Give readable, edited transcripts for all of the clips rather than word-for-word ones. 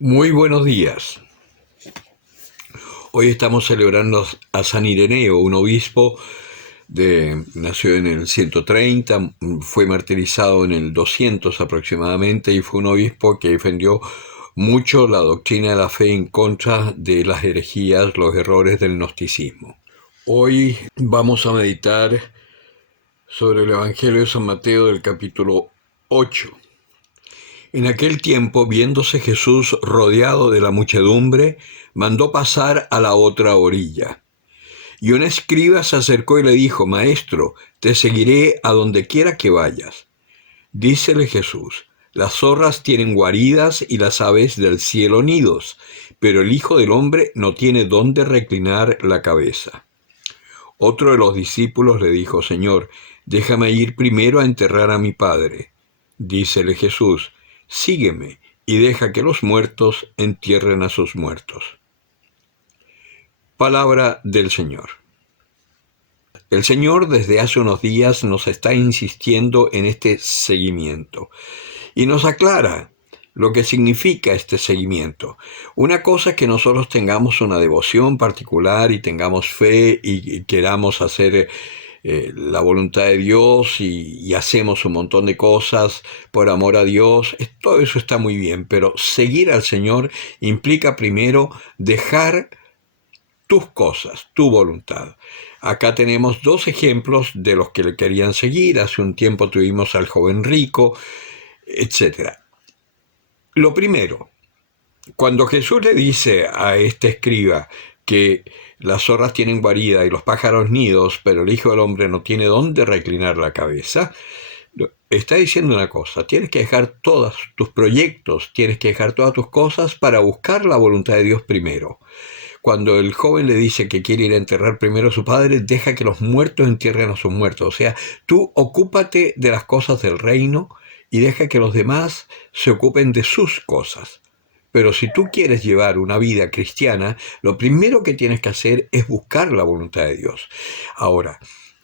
Muy buenos días. Hoy estamos celebrando a San Ireneo, un obispo nació en el 130, fue martirizado en el 200 aproximadamente y fue un obispo que defendió mucho la doctrina de la fe en contra de las herejías, los errores del gnosticismo. Hoy vamos a meditar sobre el Evangelio de San Mateo del capítulo 8. En aquel tiempo, viéndose Jesús rodeado de la muchedumbre, mandó pasar a la otra orilla. Y un escriba se acercó y le dijo: Maestro, te seguiré a donde quiera que vayas. Dícele Jesús: Las zorras tienen guaridas y las aves del cielo nidos, pero el Hijo del Hombre no tiene dónde reclinar la cabeza. Otro de los discípulos le dijo: Señor, déjame ir primero a enterrar a mi padre. Dícele Jesús: Sígueme y deja que los muertos entierren a sus muertos. Palabra del Señor. El Señor desde hace unos días nos está insistiendo en este seguimiento y nos aclara lo que significa este seguimiento. Una cosa es que nosotros tengamos una devoción particular y tengamos fe y queramos hacer la voluntad de Dios y hacemos un montón de cosas por amor a Dios. Todo eso está muy bien, pero seguir al Señor implica primero dejar tus cosas, tu voluntad. Acá tenemos dos ejemplos de los que le querían seguir. Hace un tiempo tuvimos al joven rico, etc. Lo primero, cuando Jesús le dice a este escriba que las zorras tienen guarida y los pájaros nidos, pero el Hijo del Hombre no tiene dónde reclinar la cabeza, está diciendo una cosa: tienes que dejar todos tus proyectos, tienes que dejar todas tus cosas para buscar la voluntad de Dios primero. Cuando el joven le dice que quiere ir a enterrar primero a su padre, deja que los muertos entierren a sus muertos. O sea, tú ocúpate de las cosas del reino y deja que los demás se ocupen de sus cosas. Pero si tú quieres llevar una vida cristiana, lo primero que tienes que hacer es buscar la voluntad de Dios. Ahora,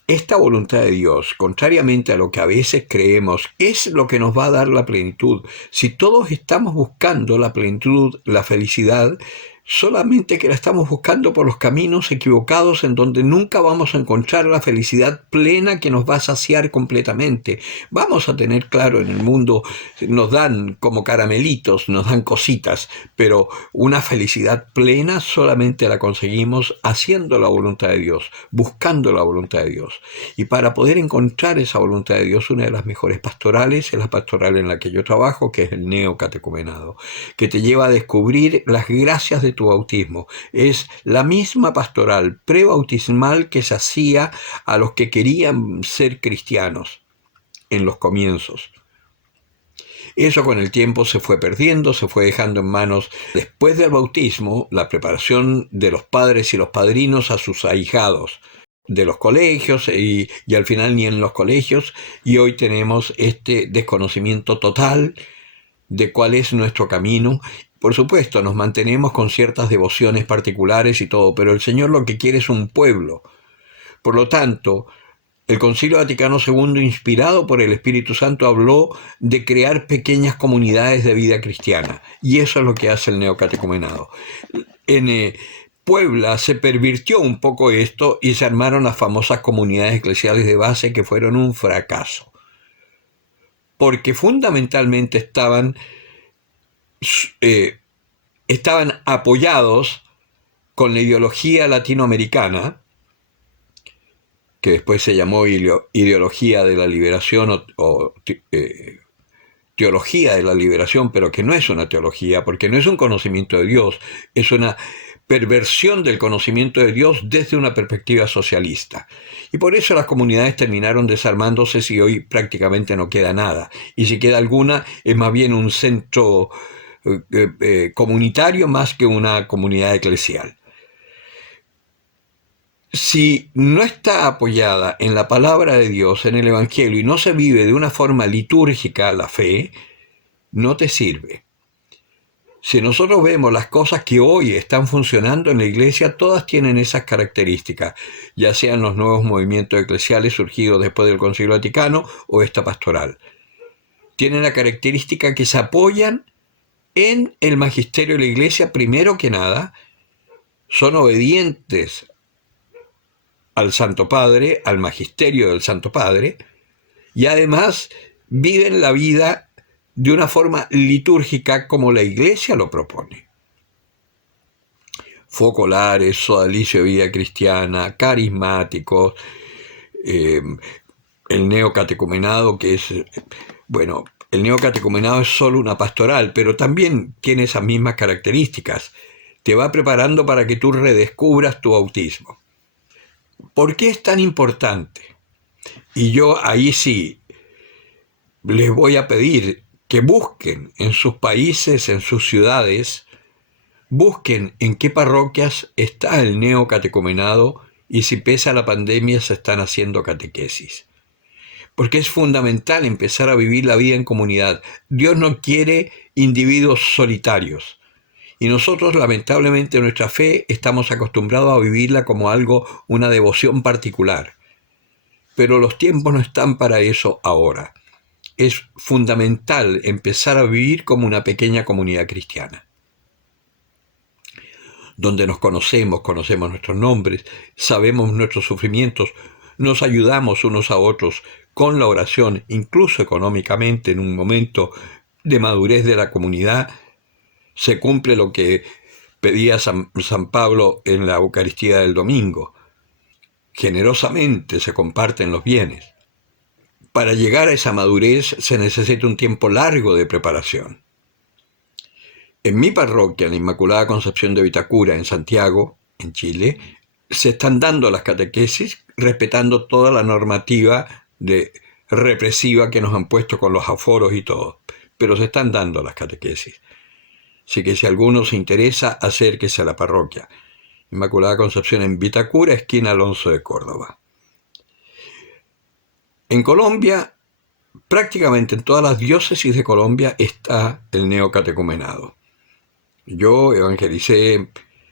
esta voluntad de Dios, contrariamente a lo que a veces creemos, es lo que nos va a dar la plenitud. Si todos estamos buscando la plenitud, la felicidad, solamente que la estamos buscando por los caminos equivocados en donde nunca vamos a encontrar la felicidad plena que nos va a saciar completamente. Vamos a tener claro, en el mundo nos dan como caramelitos, nos dan cositas, pero una felicidad plena solamente la conseguimos haciendo la voluntad de Dios, buscando la voluntad de Dios. Y para poder encontrar esa voluntad de Dios, una de las mejores pastorales es la pastoral en la que yo trabajo, que es el neocatecumenado, que te lleva a descubrir las gracias de tu bautismo. Es la misma pastoral prebautismal que se hacía a los que querían ser cristianos en los comienzos. Eso con el tiempo se fue perdiendo, se fue dejando en manos, después del bautismo, la preparación de los padres y los padrinos a sus ahijados de los colegios y al final ni en los colegios, y hoy tenemos este desconocimiento total de cuál es nuestro camino. Por supuesto, nos mantenemos con ciertas devociones particulares y todo, pero el Señor lo que quiere es un pueblo. Por lo tanto, el Concilio Vaticano II, inspirado por el Espíritu Santo, habló de crear pequeñas comunidades de vida cristiana, y eso es lo que hace el neocatecumenado. En Puebla se pervirtió un poco esto y se armaron las famosas comunidades eclesiales de base, que fueron un fracaso, porque fundamentalmente estaban apoyados con la ideología latinoamericana, que después se llamó ideología de la liberación o teología de la liberación, pero que no es una teología, porque no es un conocimiento de Dios, es una perversión del conocimiento de Dios desde una perspectiva socialista. Y por eso las comunidades terminaron desarmándose, y hoy prácticamente no queda nada. Y si queda alguna, es más bien un centro comunitario más que una comunidad eclesial. Si no está apoyada en la palabra de Dios, en el Evangelio, y no se vive de una forma litúrgica la fe, no te sirve. Si nosotros vemos las cosas que hoy están funcionando en la iglesia, todas tienen esas características, ya sean los nuevos movimientos eclesiales surgidos después del Concilio Vaticano o esta pastoral. Tienen la característica que se apoyan en el magisterio de la Iglesia, primero que nada, son obedientes al Santo Padre, al magisterio del Santo Padre, y además viven la vida de una forma litúrgica como la Iglesia lo propone. Focolares, sodalicio de vida cristiana, carismáticos, el neocatecumenado, que es, bueno, el neocatecumenado es solo una pastoral, pero también tiene esas mismas características. Te va preparando para que tú redescubras tu bautismo. ¿Por qué es tan importante? Y yo ahí sí les voy a pedir que busquen en sus países, en sus ciudades, busquen en qué parroquias está el neocatecumenado y si pese a la pandemia se están haciendo catequesis. Porque es fundamental empezar a vivir la vida en comunidad. Dios no quiere individuos solitarios. Y nosotros, lamentablemente, en nuestra fe estamos acostumbrados a vivirla como algo, una devoción particular. Pero los tiempos no están para eso ahora. Es fundamental empezar a vivir como una pequeña comunidad cristiana, donde nos conocemos, conocemos nuestros nombres, sabemos nuestros sufrimientos, nos ayudamos unos a otros con la oración, incluso económicamente, en un momento de madurez de la comunidad, se cumple lo que pedía San Pablo en la Eucaristía del domingo. Generosamente se comparten los bienes. Para llegar a esa madurez se necesita un tiempo largo de preparación. En mi parroquia, en la Inmaculada Concepción de Vitacura, en Santiago, en Chile, se están dando las catequesis respetando toda la normativa represiva que nos han puesto con los aforos y todo. Pero se están dando las catequesis. Así que si alguno se interesa, acérquese a la parroquia. Inmaculada Concepción en Vitacura, esquina Alonso de Córdoba. En Colombia, prácticamente en todas las diócesis de Colombia está el neocatecumenado. Yo evangelicé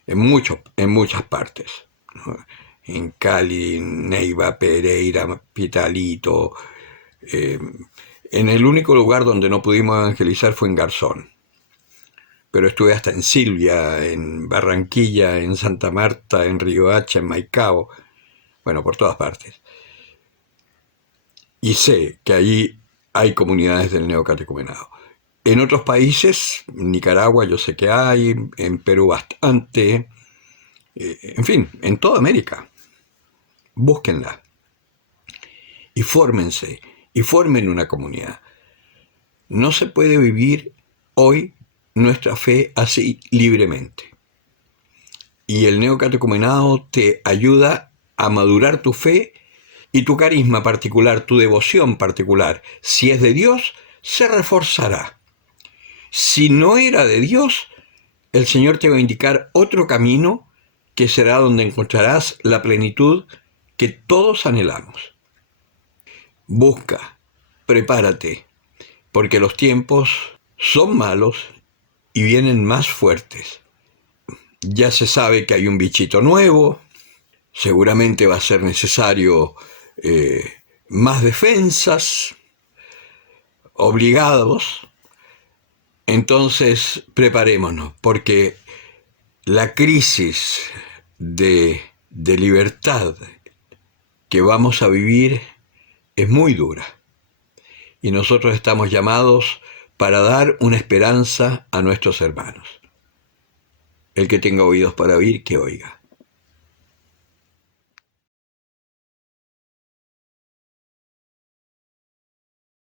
en muchas partes, ¿no? En Cali, Neiva, Pereira, Pitalito. En el único lugar donde no pudimos evangelizar fue en Garzón. Pero estuve hasta en Silvia, en Barranquilla, en Santa Marta, en Riohacha, en Maicao, bueno, por todas partes. Y sé que allí hay comunidades del neocatecumenado. En otros países, Nicaragua yo sé que hay, en Perú bastante, en fin, en toda América. Búsquenla y fórmense y formen una comunidad. No se puede vivir hoy nuestra fe así libremente. Y el neocatecumenado te ayuda a madurar tu fe y tu carisma particular, tu devoción particular. Si es de Dios, se reforzará. Si no era de Dios, el Señor te va a indicar otro camino que será donde encontrarás la plenitud que todos anhelamos. Busca, prepárate, porque los tiempos son malos y vienen más fuertes. Ya se sabe que hay un bichito nuevo, seguramente va a ser necesario más defensas, obligados. Entonces preparémonos, porque la crisis de libertad que vamos a vivir es muy dura. Y nosotros estamos llamados para dar una esperanza a nuestros hermanos. El que tenga oídos para oír, que oiga.